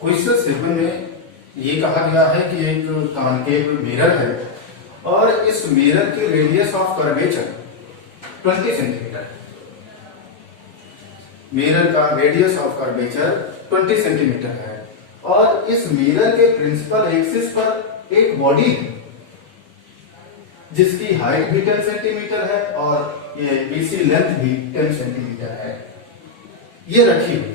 Question 7 में ये कहा गया है कि एक कॉन्केव मिरर है और इस मिरर की रेडियस ऑफ कर्वेचर 20 सेंटीमीटर है। मिरर का रेडियस ऑफ कर्वेचर 20 सेंटीमीटर है और इस मिरर के प्रिंसिपल एक्सिस पर एक बॉडी है जिसकी हाइट भी 10 सेंटीमीटर है और ये बीसी लेंथ भी 10 सेंटीमीटर है, ये रखी हुई।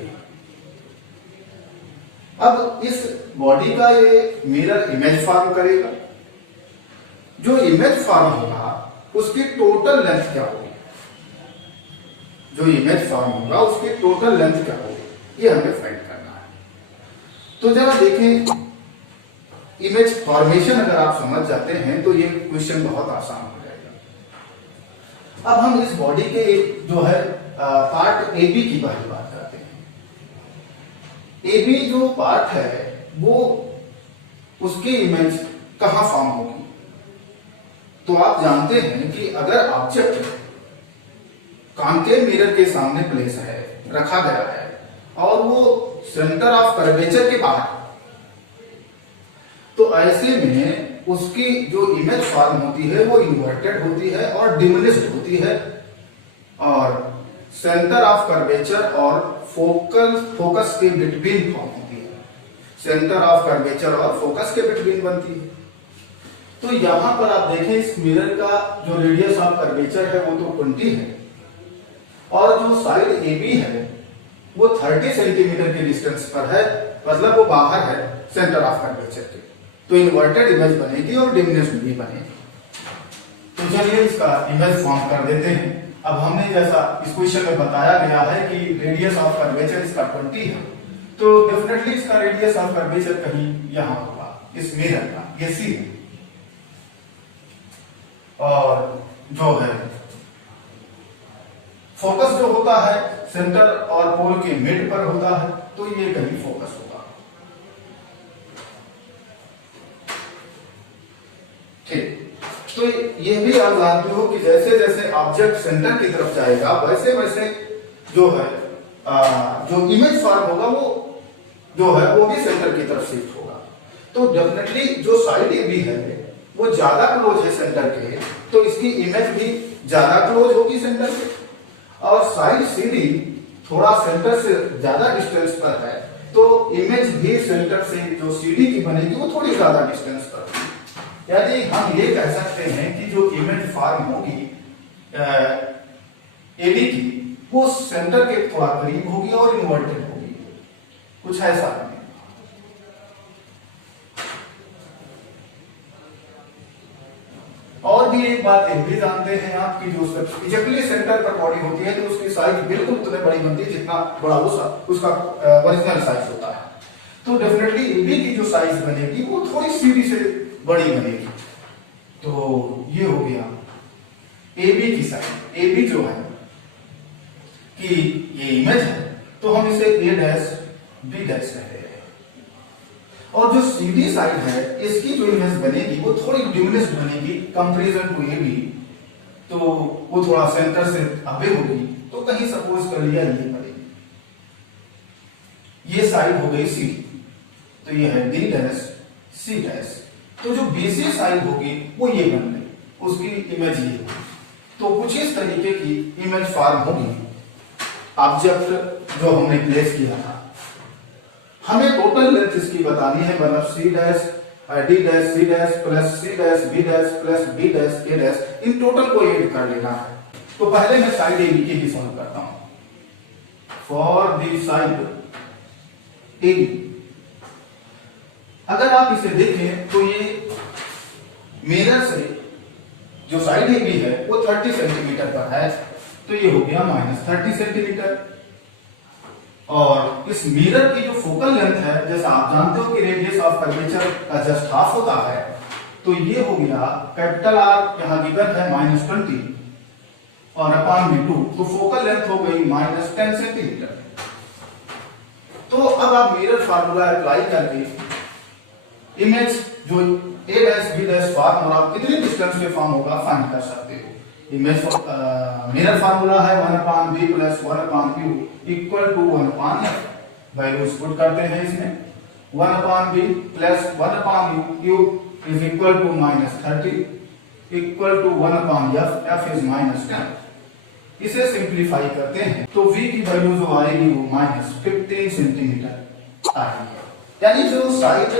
अब इस बॉडी का ये मिरर इमेज फॉर्म करेगा। जो इमेज फॉर्म होगा उसकी टोटल लेंथ क्या होगी, जो इमेज फॉर्म होगा उसकी टोटल लेंथ क्या होगी, ये हमें फाइंड करना है। तो जरा देखें, इमेज फॉर्मेशन अगर आप समझ जाते हैं तो ये क्वेश्चन बहुत आसान हो जाएगा। अब हम इस बॉडी के जो है पार्ट ए बी की पहली बात करते हैं। ए बी जो पार्ट है वो उसकी इमेज कहां फॉर्म होगी। तो आप जानते हैं कि अगर ऑब्जेक्ट कॉन्केव मिरर के सामने प्लेस है, रखा गया है और वो सेंटर ऑफ कर्वेचर के बाहर, तो ऐसे में उसकी जो इमेज फॉर्म होती है वो इन्वर्टेड होती है और डिमिनिश्ड होती है और सेंटर ऑफ कर्वेचर और फोकस के बिटवीन फॉर्म होती है। सेंटर ऑफ कर्वेचर और फोकस के बिटवीन बनती है। तो यहां पर आप देखें, इस मिरर का जो रेडियस ऑफ कर्वेचर है वो तो 20 है और जो साइड ए बी है वो 30 सेंटीमीटर के डिस्टेंस पर है, मतलब वो बाहर है सेंटर ऑफ कर्वेचर के। तो इन्वर्टेड इमेज बनेगी और डिमिनिश्ड भी बनेगी। तो चलिए इसका इमेज फॉर्म कर देते हैं। अब हमने जैसा इस क्वेश्चन में बताया गया है कि रेडियस ऑफ कर्वेचर इसका 20 है, तो डेफिनेटली इसका रेडियस ऑफ कर्वेचर कहीं यहां होगा, इस मिरर का, ये सी है। और जो है फोकस जो होता है सेंटर और पोल के मिड पर होता है, तो ये कहीं फोकस होगा। ठीक, तो ये भी आप जानते हो कि जैसे जैसे ऑब्जेक्ट सेंटर की तरफ जाएगा वैसे वैसे जो है जो इमेज फॉर्म होगा वो जो है वो भी सेंटर की तरफ शिफ्ट होगा। तो डेफिनेटली जो साइड ए बी है वो ज्यादा क्लोज है सेंटर के, तो इसकी इमेज भी ज्यादा क्लोज होगी सेंटर के। और साइड सी डी थोड़ा सेंटर से ज्यादा डिस्टेंस पर है, तो इमेज भी सेंटर से जो सी डी की बनेगी वो थोड़ी ज्यादा डिस्टेंस पर है। यानी हम ये कह सकते हैं कि जो इमेज फॉर्म होगी एडी की वो सेंटर के थोड़ा करीब होगी और इन्वर्टेड होगी, कुछ ऐसा नहीं। और भी एक बात ये भी जानते हैं आप कि जो एग्जैक्टली सेंटर पर बॉडी होती है तो उसकी साइज बिल्कुल उतने बड़ी बनती है जितना बड़ा उसका ओरिजिनल साइज होता है। तो डेफिनेटली एबी की जो साइज बनेगी वो थोड़ी सीधी से बड़ी बनेगी। तो ये हो गया ए बी की साइड। ए बी जो है कि ये इमेज है तो हम इसे ए डैश बी डैश कहते हैं। और जो सी डी साइड है इसकी जो इमेज बनेगी वो थोड़ी डिमिनिश्ड बनेगी कंपैरिजन टू ए बी, तो वो थोड़ा सेंटर से अवे होगी। तो कहीं सपोज कर लिया ये बनेगी, ये साइड हो गई सी, तो ये है डी डैश सी डैश। तो जो बीसी साइड होगी वो ये बन गई, उसकी इमेज ये होगी। तो कुछ इस तरीके की इमेज फॉर्म होगी ऑब्जेक्ट जो हमने प्लेस किया था। हमें टोटल लेंथ इसकी बतानी है, मतलब C dash D dash C dash plus C dash B dash plus B dash A dash, in total को ऐड कर लेना है। तो पहले मैं साइड ए बी की ही सॉल्व करता हूं। For the side A B, अगर आप इसे देखें तो ये मिरर से जो साइड ए बी है वो 30 सेंटीमीटर पर है, तो ये हो गया -30 सेंटीमीटर। और इस मिरर की जो फोकल लेंथ है, जैसा आप जानते हो कि रेडियस ऑफ कर्वेचर का जस्ट हाफ होता है, तो ये हो गया कैपिटल आर यहां गिवन है -20 और अपॉन में 2, तो फोकल लेंथ हो गई -10 सेंटीमीटर। तो अब आप मिरर फार्मूला अप्लाई करके इमेज जो ए डैश बी डैश फॉर्म और आप कितने डिस्टेंस पे फॉर्म होगा फाइंड कर सकते हो। इमेज मिरर फार्मूला है 1 b + 1 q = 1 f। Values put करते हैं इसमें, 1 upon b plus 1 upon u is equal to minus 30 equal to 1 upon f is minus 10। इसे सिंप्लीफाई करते हैं तो v की वैल्यू जो आएगी वो माइनस 15 सेंटीमीटर आएगी। यानी जो साइड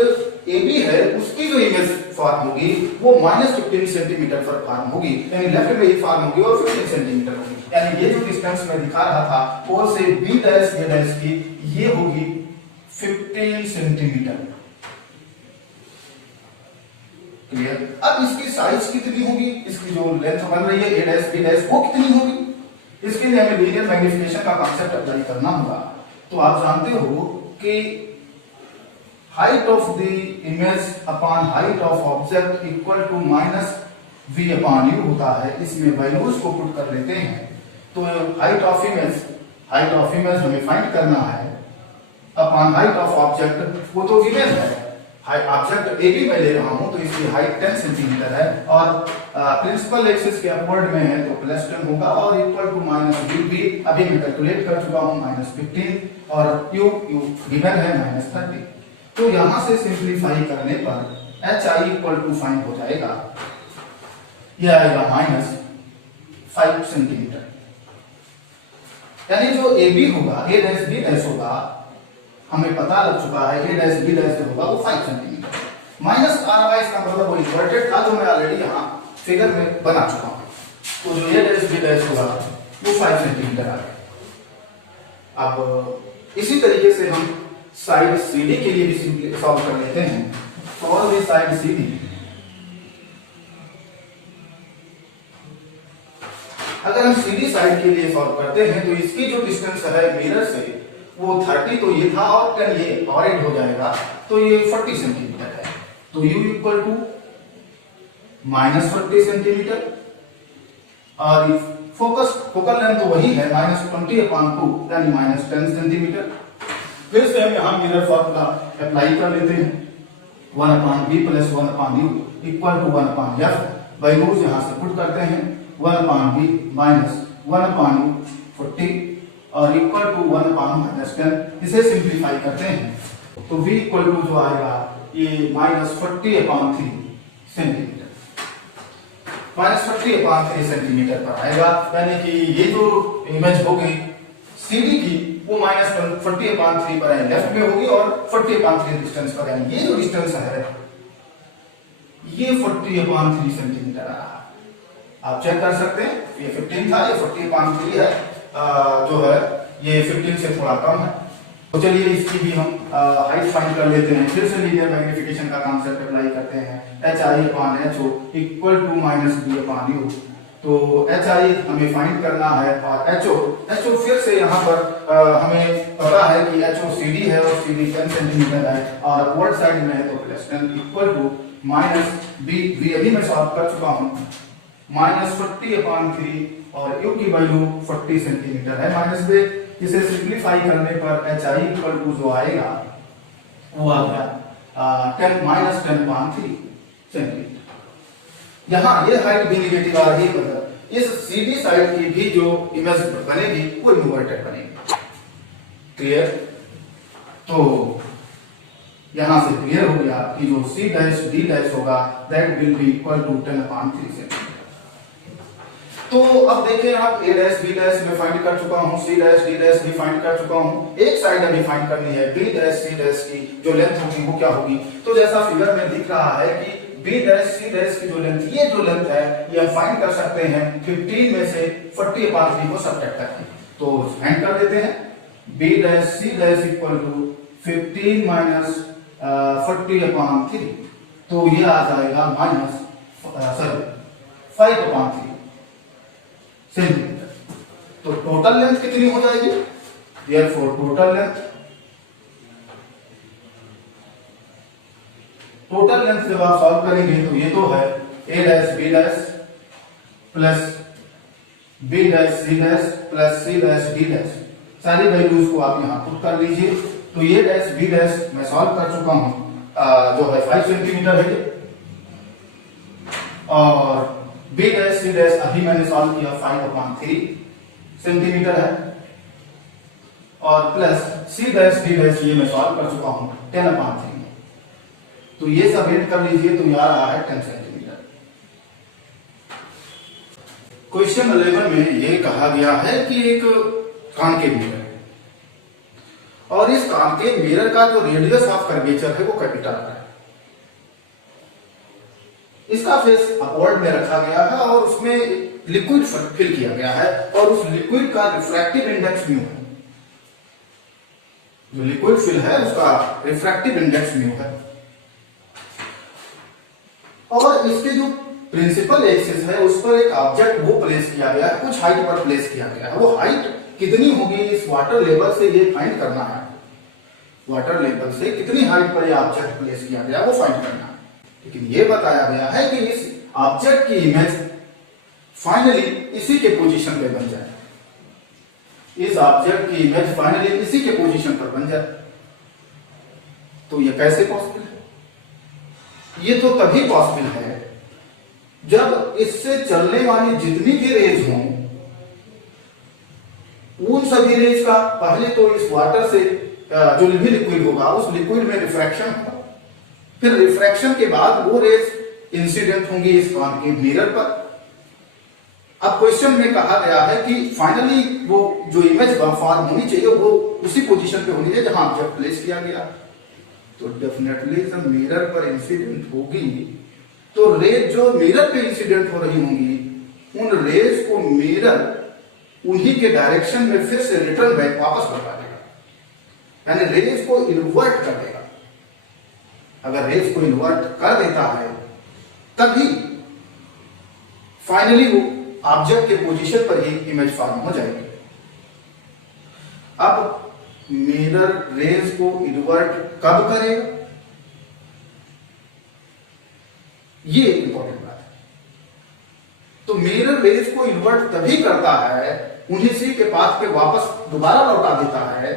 AB है उसकी जो इमेज फॉर्म होगी वो माइनस 15 सेंटीमीटर पर फॉर्म होगी, यानी लेफ्ट में ही फॉर्म होगी और 15 सेंटीमीटर होगी। यानी ये जो डिस्टेंस मैं दिखा रहा था O से B डैश A डैश की ये होगी 15 सेंटीमीटर। क्लियर? अब इसकी साइज कितनी होगी, इसकी जो लेंथ बन रही है A डैश B डैश वो कितनी होगी, इसके लिए हमें लीनियर मैग्निफिकेशन का कांसेप्ट अप्लाई करना होगा। तो आप जानते हो कि height of the image upon height of object equal to minus v upon u होता है। इसमें वैल्यूज को पुट कर लेते हैं तो height of image हमें फाइंड करना है upon height of object, वो तो इमेज है, ऑब्जेक्ट AB में ले रहा हूं तो इसकी हाइट 10 सेंटीमीटर है और प्रिंसिपल एक्सिस के अपवर्ड में है तो प्लस 10 होगा और इक्वल टू माइनस v अभी मैं कैलकुलेट कर चुका हूं माइनस 15 और u गिवन है माइनस 30। तो यहां से सिंप्लीफाई करने पर HI इक्वल टू फाइंड हो जाएगा, यह आएगा माइनस 5 सेंटीमीटर। यानी जो AB होगा A डैश B डैश होगा, हमें पता लग चुका है A डैश B डैश जो होगा वो 5 सेंटीमीटर। माइनस RY इसका मतलब वो इन्वर्टेड था जो मैं ऑलरेडी यहाँ फिगर में बना चुका हूँ। तो जो A डैश B डैश होगा वो 5 सेंटीमीटर आ गया। अब इसी तरीके से हम साइड CD के लिए भी सॉल्व कर लेते हैं। Solve the side CD। अगर हम CD साइड के लिए सॉल्व करते हैं तो इसकी जो डिस्टेंस है मिरर से वो 30 तो ये था और 10 ये और ऐड हो जाएगा तो ये 40 सेंटीमीटर है। तो U equal to minus 40 centimetre और फोकल लेंथ तो वही है माइनस 20/2 यानी माइनस 10 सेंटीमीटर। फिर से हम यहाँ मिरर फॉर्मूला अप्लाई कर लेते हैं 1/b plus 1/u equal to 1/f। Values यहाँ से पुट करते हैं 1/b माइनस 1/u 40 और इक्वल टू 1/-10। इसे सिंप्लीफाई करते हैं तो v इक्वल टू जो आएगा ये माइनस 40/3 सेंटीमीटर, माइनस 40/3 सेंटीमीटर पर आएगा। यानी कि ये जो इमेज हो गई CD की वो माइनस 40/3 पर है, लेफ्ट में होगी और 40/3 डिस्टेंस पर, यानी ये जो डिस्टेंस है ये 40/3 सेंटीमीटर आ रहा है। आप चेक कर सकते हैं ये 15 था, ये 40/3 है, जो है ये 15 से थोड़ा कम है। तो चलिए इसकी भी हम हाइट फाइंड कर लेते हैं। फिर से लीनियर मैग्निफिकेशन का कांसेप्ट अप्लाई करते हैं। HI/HO equal to minus B/U। तो HI हमें फाइंड करना है और HO फिर से यहाँ पर हमें पता है कि HO CD है और CD 10 सेंटीमीटर है और अपवर्ड साइड में है तो plus 10 equal to minus B अभी मैं सॉल्व कर चुका हूँ माइनस 40/3 और U की वैल्यू 40 सेंटीमीटर है माइनस पे। इसे सिंप्लीफाई करने पर HI इक्वल टू जो आएगा वो आ गया 10-10/3 सेंटीमीटर। यहाँ ये हाइट भी निगेटिव आ रही है, मतलब इस CD साइड की भी जो इमेज बनेगी वो इन्वर्टेड बनेगी। क्लियर? तो यहां से क्लियर हो गया कि जो C डैश D डैश होगा that will be equal to 10/3 centimetre. तो अब देखें आप A डैश B डैश में फाइंड कर चुका हूं, C डैश D डैश भी फाइंड कर चुका हूं। एक साइड अभी फाइंड करनी है B डैश C डैश की जो लेंथ होगी वो क्या होगी। तो जैसा फिगर में दिख रहा है कि B डैश C डैश की जो लेंथ, ये जो लेंथ है ये हम फाइंड कर सकते हैं 15 में से 40/3 को सब्ट्रैक्ट करके। तो फाइंड कर देते हैं B dash C dash equal to 15 minus 40/3। तो ये आ जाएगा माइनस 5/3 सेंटीमीटर। तो टोटल लेंथ कितनी हो जाएगी, देयरफॉर टोटल लेंथ जब आप सॉल्व करेंगे तो ये तो है A dash B dash plus B dash C dash plus C dash D dash, सारी वैल्यूज को आप यहां पुट कर लीजिए। तो ये डैश B डैश मैं सॉल्व कर चुका हूं जो है 5 सेंटीमीटर है और B डैश C डैश अभी मैंने सॉल्व किया 5/3 सेंटीमीटर है और plus C dash D dash ये मैं सॉल्व कर चुका हूं 10/3 में। तो ये सब ऐड कर लीजिए तो यहाँ रहा है 10 सेंटीमीटर। क्वेश्चन 11 में ये कहा गया है कि एक कॉन्केव मिरर है और इस कॉन्केव मिरर का जो रेडियस ऑफ कर्वेचर है वो कैपिटल है। इसका फेस अपवर्ड में रखा गया है और उसमें लिक्विड फिल किया गया है और उस लिक्विड का रिफ्रैक्टिव इंडेक्स म्यू है। जो लिक्विड फिल है उसका रिफ्रैक्टिव इंडेक्स म्यू है और इसके जो प्रिंसिपल एक्सिस है उस पर एक ऑब्जेक्ट वो प्लेस किया गया है, कुछ हाइट पर प्लेस किया गया है। वो हाइट कितनी होगी इस वाटर लेवल से ये फाइंड करना है। वाटर लेवल से कितनी हाइट पर ये ऑब्जेक्ट प्लेस किया गया वो फाइंड करना है। लेकिन ये बताया गया है कि इस ऑब्जेक्ट की इमेज फाइनली इसी के पोजीशन पे बन जाए। इस ऑब्जेक्ट की इमेज फाइनली इसी के पोजीशन पर बन जाए। तो ये कैसे पॉसिबल है? ये तो तभी पॉसिबल है जब इससे चलने वाली जितनी भी रेज हों उन सभी रेज का पहले तो इस वाटर से जो भी लिक्विड होगा उस लिक्विड में रिफ्रैक्शन होगा, फिर रिफ्रैक्शन के बाद वो रेज इंसिडेंट होंगी इस कॉन्केव मिरर पर। अब क्वेश्चन में कहा गया है कि फाइनली वो जो इमेज फॉर्म होनी चाहिए वो उसी पोजीशन पे होनी चाहिए जहां ऑब्जेक्ट प्लेस किया गया। तो डेफिनेटली जब मिरर पर इंसिडेंट होगी तो रेज जो मिरर पे इंसिडेंट हो रही होंगी उन रेज को मिरर उन्हीं के डायरेक्शन में फिर से रिटर्न बैक वापस लौटा देगा, यानी रेज को इन्वर्ट कर देगा। अगर रेज को इन्वर्ट कर देता है तभी फाइनली वो ऑब्जेक्ट के पोजीशन पर ही इमेज फॉर्म हो जाएगी। अब मिरर रेज को इन्वर्ट कब करेगा ये एक इंपॉर्टेंट बात है। तो मिरर रेज को इन्वर्ट तभी करता है, उन्हीं से के पाथ पे वापस दोबारा लौटा देता है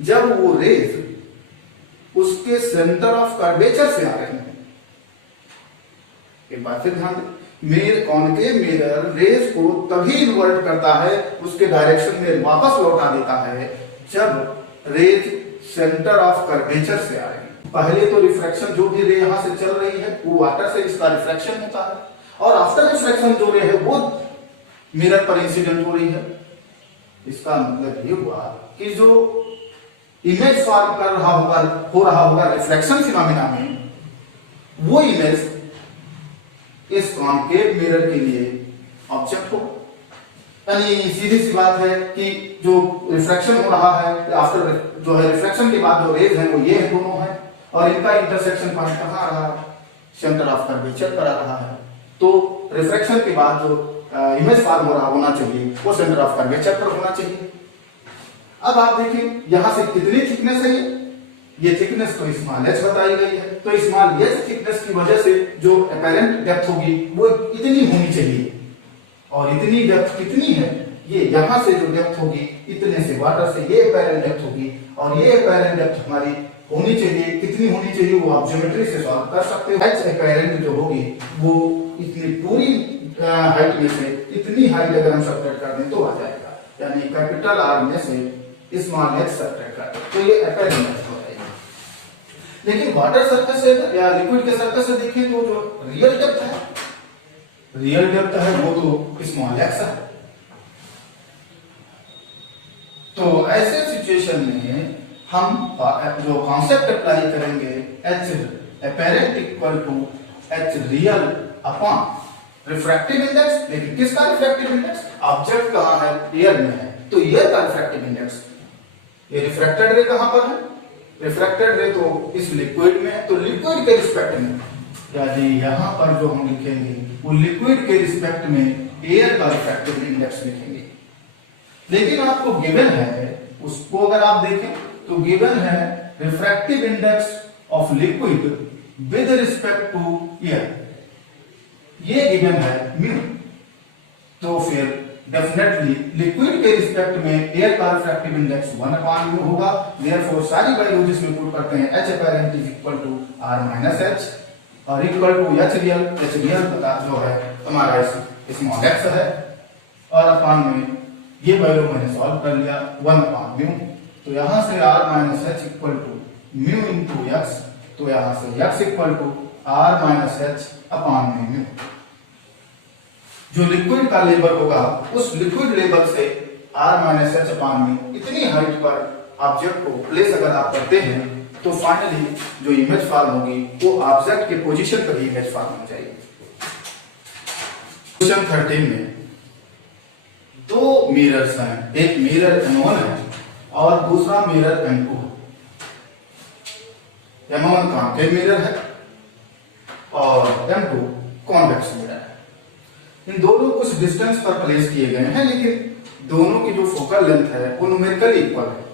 जब वो रेज उसके सेंटर ऑफ कर्वेचर से आ रही है। एक बात फिर ध्यान दें, कॉन्केव मिरर रेज को तभी इन्वर्ट करता है, उसके डायरेक्शन में वापस लौटा देता है जब रेज सेंटर ऑफ कर्वेचर से आ रही है। पहले तो रिफ्रैक्शन जो भी रे यहां से चल रही है वो वाटर से इसका रिफ्रैक्शन होता है और आफ्टर रिफ्रैक्शन जो रे है वो मिरर पर इंसिडेंट हो रही है। इसका मतलब ये हुआ कि जो इमेज फॉर्म कर रहा होगा हो रहा होगा रिफ्लेक्शन फिनोमेना में, वो इमेज इस कॉन्केव मिरर के लिए ऑब्जेक्ट हो। यानी सीधी सी बात है कि जो रिफ्रैक्शन हो रहा है आफ्टर जो है रिफ्रैक्शन के बाद जो रेज है वो ये है दोनों है और इनका इंटरसेक्शन पॉइंट कहां आ रहा है, सेंटर ऑफ कर्वेचर पर आ रहा है। तो रिफ्रैक्शन के बाद जो इमेज फॉर्म हो रहा होना चाहिए वो सेंटर ऑफ कर्वेचर पर होना चाहिए। अब आप देखिए यहां से कितनी थिकनेस है, ये थिकनेस तो स्मॉल h बताई गई है। तो स्मॉल h थिकनेस की वजह से जो अपैरेंट डेप्थ होगी वो इतनी होनी चाहिए और इतनी डेप्थ कितनी है, ये यहां से जो डेप्थ होगी इतने से वाटर से ये अपैरेंट डेप्थ होगी और ये अपैरेंट डेप्थ हमारी होनी चाहिए। कितनी होनी चाहिए वो आप ज्योमेट्री से सॉल्व कर सकते हो। h अपैरेंट जो होगी वो इतनी पूरी हाइट में से इतनी हाइट अगर हम सब्ट्रैक्ट कर दें तो आ जाएगा, यानी कैपिटल R में से स्मॉल h सब्ट्रैक्ट कर तो ये अपैरेंट डेप्थ हो जाएगी। लेकिन वाटर सरफेस से या लिक्विड के सरफेस से देखिए तो जो रियल डेप्थ है वो तो स्मॉल x है। तो ऐसे सिचुएशन में हम जो कॉन्सेप्ट अप्लाई करेंगे h apparent equal to h real upon refractive index. लेकिन किसका रिफ्रैक्टिव इंडेक्स, ऑब्जेक्ट कहां है, एयर में है, तो एयर का रिफ्रैक्टिव इंडेक्स। ये रिफ्रैक्टेड रे कहां पर है, रिफ्रैक्टेड रे तो इस लिक्विड में है, तो लिक्विड के रिस्पेक्ट में यानी यहां पर जो हम लिखेंगे वो लिक्विड के रिस्पेक्ट में एयर का रिफ्रैक्टिव इंडेक्स लिखेंगे। लेकिन आपको गिवन है, उसको अगर आप देखें तो गिवन है refractive index of liquid with respect to air, ये गिवन है म्यू। तो फिर डेफिनेटली लिक्विड के रिस्पेक्ट में एयर का रिफ्रैक्टिव इंडेक्स 1/μ होगा। देयरफॉर सारी वैल्यू जिसमें पुट करते हैं h apparent is equal to r minus h और इक्वल टू h रियल पता जो है हमारा स्मॉल x है और अपॉन में ये वैल्यू मैंने सॉल्व कर लिया 1/μ। तो यहां से r minus H equal to mu into X, तो यहां से x equal to r minus H upon mu. जो लिक्विड का लेवल होगा उस लिक्विड लेवल से r minus H upon mu इतनी हाइट पर ऑब्जेक्ट को प्लेस अगर आप करते हैं तो फाइनली जो इमेज फॉर्म होगी वो ऑब्जेक्ट के पोजीशन पर ही इमेज फॉर्म हो जाएगी। क्वेश्चन 13 में दो मिरर्स हैं, एक मिरर M1 है और दूसरा मिरर M2 है। M1 कॉन्केव मिरर है और M2 कॉन्वेक्स मिरर है। इन दोनों कुछ डिस्टेंस पर प्लेस किए गए हैं, लेकिन दोनों की जो फोकल लेंथ है वो न्यूमेरिकली इक्वल है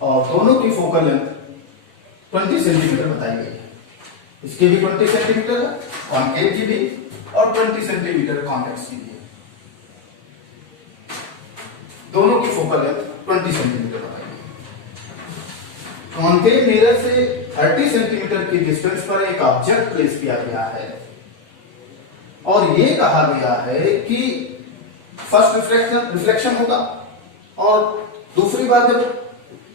और दोनों की फोकल लेंथ 20 सेंटीमीटर बताई गई है। इसकी भी 20 सेंटीमीटर है, कॉन्केव की भी, और 20 सेंटीमीटर कॉन्वेक्स की भी है। दोनों की फोकल लेंथ 20 सेंटीमीटर बताई गई। कॉन्केव मिरर से 30 सेंटीमीटर की डिस्टेंस पर एक ऑब्जेक्ट प्लेस किया गया है और ये कहा गया है कि फर्स्ट रिफ्लेक्शन होगा और दूसरी बात जब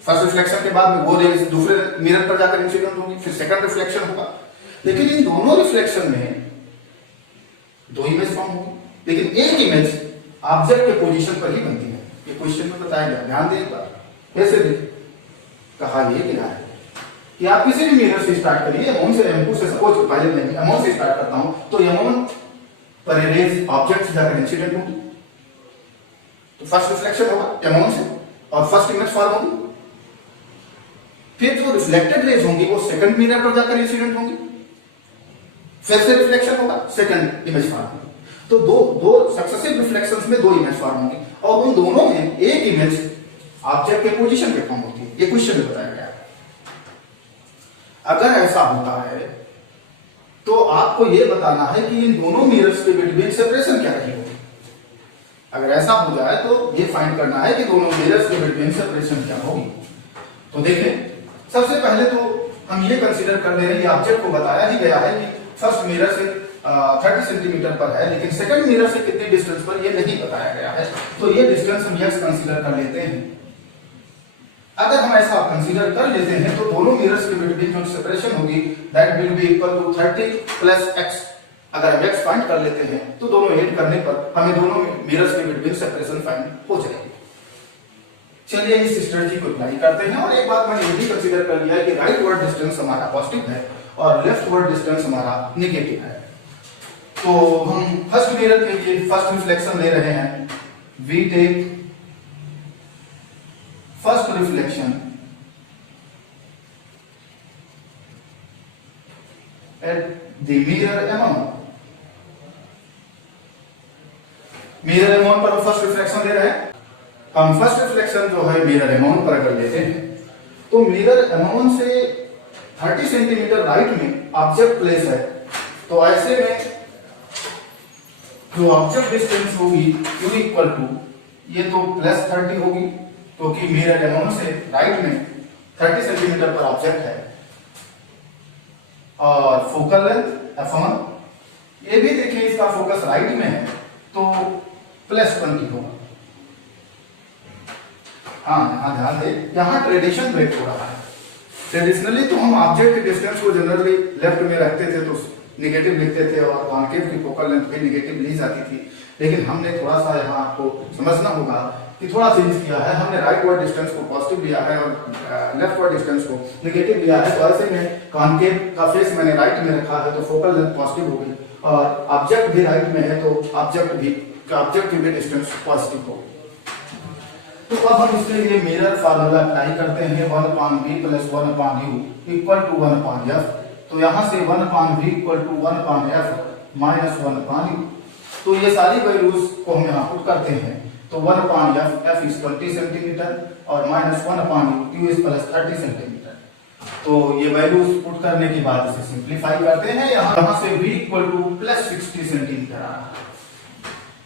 फर्स्ट रिफ्लेक्शन के बाद में वो रेज दूसरे मिरर पर जाकर इंसिडेंट होगी, फिर सेकंड रिफ्लेक्शन होगा। लेकिन इन दोनों रिफ्लेक्शन में दो इमेज फॉर्म होगी, लेकिन एक इमेज ऑब्जेक्ट के पोजीशन पर ही बनती है। ये क्वेश्चन में बताया गया, ध्यान दें एक बार। कैसे कहा ये गया है कि आप किसी भी मिरर से स्टार्ट करिए, M1 से M2 से, सपोज पहले मैं M1 से स्टार्ट करता हूं तो M1 पर रेज ऑब्जेक्ट से जाकर इंसिडेंट होगी, तो फर्स्ट रिफ्लेक्शन होगा M1 से और फर्स्ट इमेज फॉर्म होगी। फिर जो रिफ्लेक्टेड रेज होंगी वो सेकंड मिरर पर जाकर इंसिडेंट होंगी, फिर से रिफ्लेक्शन होगा, सेकंड इमेज फॉर्म होगी। तो दो सक्सेसिव रिफ्लेक्शंस में दो इमेज फॉर्म होंगी और उन दोनों में एक इमेज ऑब्जेक्ट के पोजीशन पे फॉर्म होती है। ये क्वेश्चन में बताया गया है। अगर ऐसा होता है तो आपको ये बताना है कि इन दोनों मिरर्स के बिटवीन सेपरेशन क्या रही होगी। अगर ऐसा हो जाए तो ये फाइंड करना है कि दोनों मिरर्स के बिटवीन सेपरेशन क्या होगी। तो देखें, सबसे पहले तो हम ये कंसीडर कर ले रहे हैं, ऑब्जेक्ट को बताया ही गया है कि फर्स्ट मिरर से 30 सेंटीमीटर पर है, लेकिन सेकंड मिरर से कितनी डिस्टेंस पर ये नहीं बताया गया है। तो ये डिस्टेंस हम x कंसीडर कर लेते हैं। अगर हम ऐसा कंसीडर कर लेते हैं तो दोनों मिरर्स के बिटवीन जो सेपरेशन होगी that will be equal to 30 plus x। अगर हम x फाइंड कर लेते हैं तो दोनों ऐड करने पर हमें दोनों मिरर्स के बिटवीन सेपरेशन फाइंड हो जाएगी। चलिए इस स्ट्रेटजी को अप्लाई करते हैं। और एक बात मैंने ये भी कंसीडर कर लिया है कि राइट वर्ड डिस्टेंस हमारा पॉजिटिव है और लेफ्ट वर्ड डिस्टेंस हमारा नेगेटिव है। तो हम फर्स्ट मिरर के लिए फर्स्ट रिफ्लेक्शन ले रहे हैं। We take first reflection at the mirror M1। Mirror M1 पर फर्स्ट रिफ्लेक्शन ले रहे हैं। हम फर्स्ट रिफ्लेक्शन जो है मिरर M1 पर अगर लेते हैं तो मिरर M1 से 30 सेंटीमीटर राइट में ऑब्जेक्ट प्लेस है, तो ऐसे में जो ऑब्जेक्ट डिस्टेंस होगी U इक्वल टू ये तो प्लस 30 होगी, क्योंकि मिरर M1 से राइट में 30 सेंटीमीटर पर ऑब्जेक्ट है और फोकल लेंथ F1 ये भी देखिए इसका फोकस राइट में है तो प्लस 20 होगा। हाँ यहाँ ध्यान दें, यहाँ ट्रेडिशन ब्रेक हो रहा है। ट्रेडिशनली तो हम ऑब्जेक्ट के डिस्टेंस को जनरली लेफ्ट में रखते थे तो निगेटिव लिखते थे और कॉन्केव की फोकल लेंथ भी निगेटिव ली जाती थी, लेकिन हमने थोड़ा सा यहाँ आपको समझना होगा कि थोड़ा चेंज किया है। हमने राइट वर्ड डिस्टेंस को पॉजिटिव लिया है और लेफ्ट वर्ड डिस्टेंस को निगेटिव लिया है। तो ऐसे में कॉन्केव का फेस मैंने राइट में रखा है तो फोकल लेंथ पॉजिटिव होगी और ऑब्जेक्ट भी राइट में है तो ऑब्जेक्ट की भी डिस्टेंस पॉजिटिव होगी। तो अब हम इसके लिए मिरर फार्मूला अप्लाई करते हैं 1/v plus 1/u equal to 1/f। तो यहां से 1/v equal to 1/f minus 1/u। तो ये सारी वैल्यूज को हम यहाँ पुट करते हैं तो 1/f f इज 20 सेंटीमीटर और minus 1/u u is plus 30 centimetre. तो ये वैल्यूज पुट करने के बाद इसे सिंप्लीफाई करते हैं। यहाँ से v equal to plus 60 centimetre आ रहा है,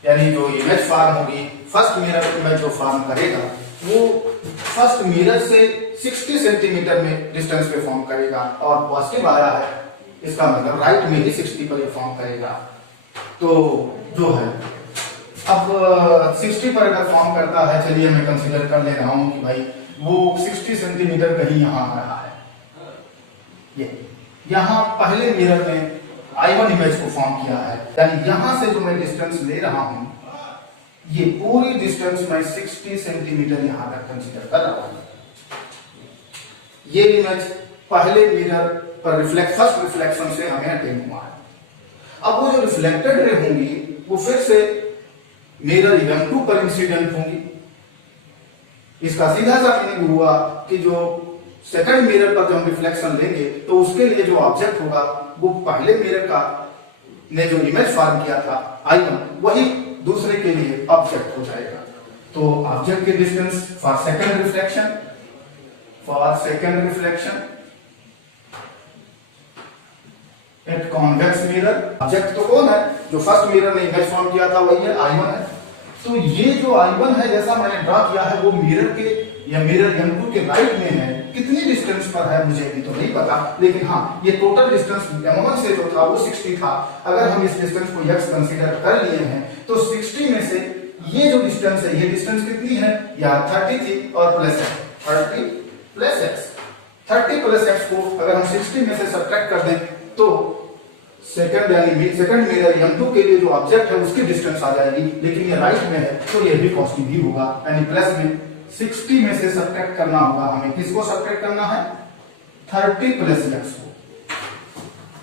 यानी जो इमेज फॉर्म होगी फर्स्ट मिरर में जो फॉर्म करेगा वो फर्स्ट मिरर से 60 सेंटीमीटर में डिस्टेंस पे फॉर्म करेगा और पॉजिटिव आया है इसका मतलब राइट में ही 60 पर ये फॉर्म करेगा। तो जो है अब 60 पर अगर फॉर्म करता है, चलिए मैं कंसीडर कर ले रहा हूं कि भाई वो 60 सेंटीमीटर कहीं यहाँ आ रहा है। ये यहाँ पहले मिरर ने I1 इमेज को फॉर्म किया है, यानी यहां से जो मैं डिस्टेंस ले रहा हूं, ये पूरी डिस्टेंस मैं 60 सेंटीमीटर यहां तक कंसीडर कर रहा हूं। ये इमेज पहले मिरर पर फर्स्ट रिफ्लेक्शन से हमें अटेन हुआ है। अब वो जो रिफ्लेक्टेड रे होंगी वो फिर से मिरर M2 पर इंसिडेंट होंगी। इसका सीधा सा मीनिंग हुआ कि जो सेकंड मिरर पर जब हम रिफ्लेक्शन लेंगे तो उसके लिए जो ऑब्जेक्ट होगा वो पहले मिरर का ने जो इमेज फॉर्म किया था I1, वही दूसरे के लिए ऑब्जेक्ट हो जाएगा। तो ऑब्जेक्ट के distance for second reflection eight convex mirror, object तो कौन है? जो फर्स्ट मिरर ने इमेज फॉर्म किया था वही है I1 है। तो ये जो I1 है जैसा मैंने ड्रा किया है वो मिरर के या मिरर M2 के राइट में है। कितनी डिस्टेंस पर है मुझे अभी तो नहीं पता, लेकिन हाँ ये टोटल डिस्टेंस M1 से जो था वो 60 था। अगर हम इस डिस्टेंस को x कंसीडर कर लिए हैं तो 60 में से ये जो डिस्टेंस है, ये डिस्टेंस कितनी है? या 30 थी और plus x, 30 plus x, 30 plus x को अगर हम 60 में से सब्ट्रैक्ट कर दें तो सेकंड यानी सेकंड मिरर M2 के लिए जो ऑब्जेक्ट है उसकी डिस्टेंस आ जाएगी, लेकिन ये राइट में है तो ये भी पॉजिटिव ही होगा, यानी प्लस में 60 में से सब्ट्रैक्ट करना होगा हमें। किसको सब्ट्रैक्ट करना है? 30 प्लस x को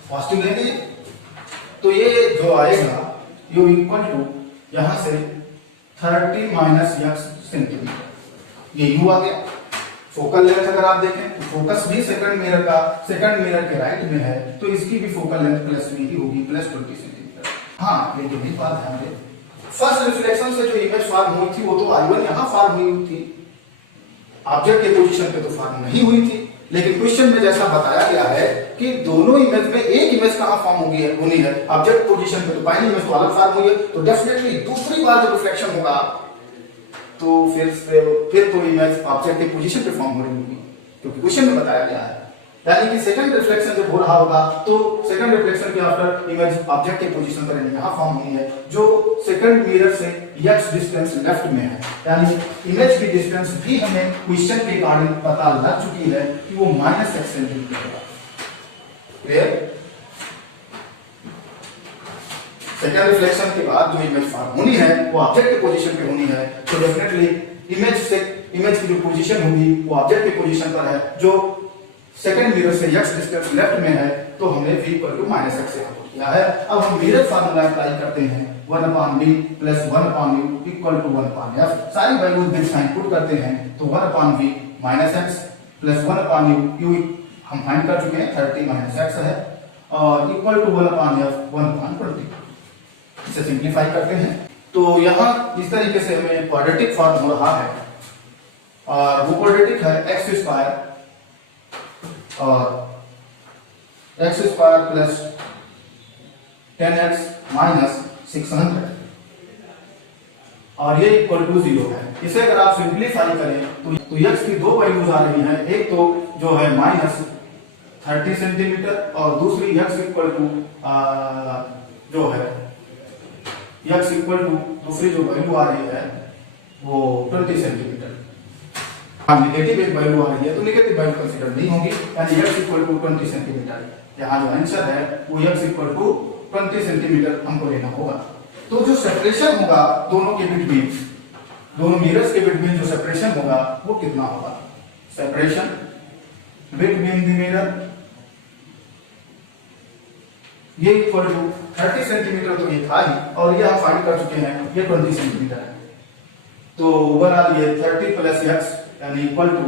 पॉजिटिव लेंगे तो ये जो आएगा ये इक्वल टू यहां से 30 माइनस x सेंटीमीटर, ये u आ गया। फोकल लेंथ अगर आप देखें तो फोकस भी सेकंड मिरर के राइट में है तो इसकी भी फोकल लेंथ प्लस में ही होगी, प्लस 20 सेंटीमीटर। हाँ लेकिन एक बात ध्यान दें, फर्स्ट रिफ्लेक्शन से जो इमेज फॉर्म हुई थी वो तो I1 यहां फॉर्म हुई थी, ऑब्जेक्ट के पोजीशन पे तो फॉर्म नहीं हुई थी। लेकिन क्वेश्चन में जैसा बताया गया है कि दोनों इमेज में एक इमेज कहां फॉर्म होनी है? ऑब्जेक्ट पोजीशन पे तो पहली इमेज तो अलग फॉर्म हुई है, तो डेफिनेटली दूसरी बार जो रिफ्लेक्शन होगा तो फिर तो इमेज ऑब्जेक्ट के पोजीशन पे फॉर्म हो रही होगी, क्योंकि क्वेश्चन में बताया गया है। यानी कि सेकंड रिफ्लेक्शन जब हो रहा होगा तो सेकंड रिफ्लेक्शन के आफ्टर इमेज ऑब्जेक्ट के पोजीशन पर यहां फॉर्म हुई है, जो सेकंड मिरर से x डिस्टेंस लेफ्ट में है। यानी इमेज की डिस्टेंस भी हमें क्वेश्चन के अकॉर्डिंग पता लग चुकी है कि वो -x सेंटीमीटर होगा। क्लियर? सेकंड रिफ्लेक्शन के बाद जो इमेज फॉर्म होनी है वो ऑब्जेक्ट के पोजीशन पे होनी है, तो डेफिनेटली इमेज की जो पोजीशन होगी वो ऑब्जेक्ट के पोजीशन पर है, जो सेकंड मिरर से x डिस्टेंस लेफ्ट में है, तो हमने v इक्वल टू -x से किया है। अब हम मिरर फार्मूला अप्लाई करते हैं, 1/v plus 1/u equal to 1/f। सारी वैल्यूज बिग साइन पुट करते हैं तो 1/v -x plus 1/u, u हम फाइंड कर चुके हैं 30 - x है, और इक्वल टू 1/f 1/20। इसे सिंप्लीफाई करते हैं तो यहां इस तरीके से हमें क्वाड्रेटिक फॉर्म हो रहा है, और वो क्वाड्रेटिक है x² और x² प्लस 10x माइनस 600, और ये इक्वल टू 0 है। इसे अगर आप सिंप्लीफाई करें तो x की दो वैल्यूज आ रही हैं, एक तो जो है -30 सेंटीमीटर और दूसरी x इक्वल टू जो है x इक्वल टू दूसरी जो वैल्यू आ रही है वो 20 सेंटीमीटर। हाँ निगेटिव एक वैल्यू आ रही है तो निगेटिव वैल्यू कंसीडर नहीं होगी, यानी x इक्वल टू 20 सेंटीमीटर। यहाँ जो आंसर है वो x इक्वल टू 20 सेंटीमीटर हमको लेना होगा। तो जो सेपरेशन होगा दोनों के बिटवीन, दोनों मिरर्स के बिटवीन जो सेपरेशन होगा वो कितना होगा? सेपरेशन बिटवीन द मिरर ये इक्वल टू 30 सेंटीमीटर तो ये था ही, और ये हम फाइंड कर चुके हैं ये 20 सेंटीमीटर है। तो ओवरऑल ये 30 प्लस x यानी इक्वल टू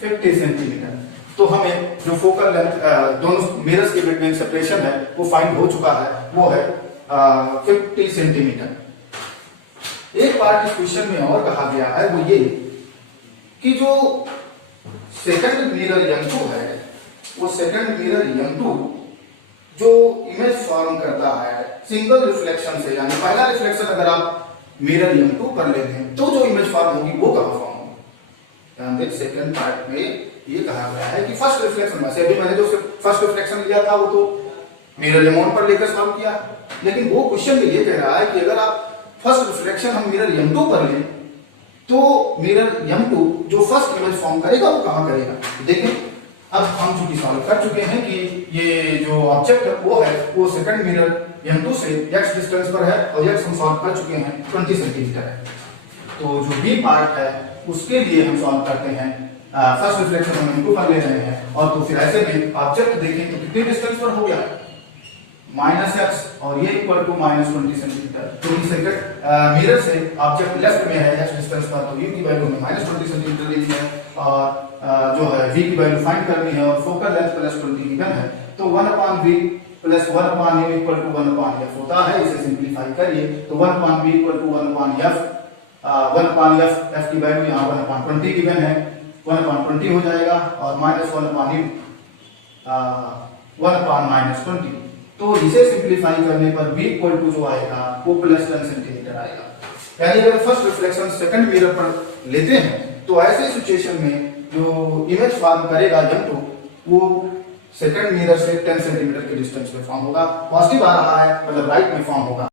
50 सेंटीमीटर। तो हमें जो फोकल लेंथ दोनों मिरर्स के बिटवीन सेपरेशन है वो फाइंड हो चुका है, वो है 50 सेंटीमीटर। एक पार्ट इस क्वेश्चन में और कहा गया है वो ये कि जो सेकंड मिरर M2 है, वो सेकंड मिरर M2 जो इमेज फॉर्म करता है सिंगल रिफ्लेक्शन से, यानी पहला रिफ्लेक्शन अगर आप मिरर M2 पर लेते हैं तो जो इमेज फॉर्म होगी वो कहां फॉर्म होगी? ध्यान दें, सेकंड पार्ट में ये कहा गया है कि फर्स्ट रिफ्लेक्शन में से अभी मैंने जो फर्स्ट रिफ्लेक्शन लिया था वो तो मिरर M1 पर लेकर सॉल्व किया, लेकिन वो क्वेश्चन में ये कह रहा है कि अगर आप फर्स्ट रिफ्लेक्शन हम मिरर M2 पर लें तो मिरर M2 जो फर्स्ट इमेज फॉर्म करेगा वो कहां करेगा, देखें अब हम चूंकि सॉल्व कर चुके हैं कि ये जो ऑब्जेक्ट वो है वो सेकंड मिरर M2 से x डिस्टेंस पर है और x हम सॉल्व कर चुके हैं 20 सेंटीमीटर है। तो जो B पार्ट है उसके लिए हम सॉल्व करते हैं, फर्स्ट रिफ्लेक्शन हम M2 पर ले रहे हैं और तो फिर ऐसे में ऑब्जेक्ट देखें तो कितने डिस्टेंस पर हो गया -x और ये इक्वल टू -20 सेंटीमीटर। तो इस सेकंड मिरर से ऑब्जेक्ट लेफ्ट में है x डिस्टेंस पर, तो u की वैल्यू में -20 सेंटीमीटर ली है और जो है v की वैल्यू फाइंड करनी है और फोकल लेंथ प्लस 20 गिवन है, तो 1/v plus 1/u equal to 1/f होता है। इसे सिंपलीफाई करिए तो 1/v equal to 1/f, 1/f f की वैल्यू यहाँ 1/20 गिवन है, 1/20 हो जाएगा और -1/u 1/-20। तो इसे सिंपलीफाई करने पर v इक्वल टू जो आएगा वो +10 सेंटीमीटर आएगा। यानी अगर फर्स्ट रिफ्लेक्शन सेकंड मिरर पर लेते हैं तो ऐसे सिचुएशन में जो इमेज फॉर्म करेगा M2 वो सेकंड मिरर से 10 सेंटीमीटर के डिस्टेंस पे फॉर्म होगा, पॉजिटिव आ रहा है मतलब राइट में फॉर्म होगा।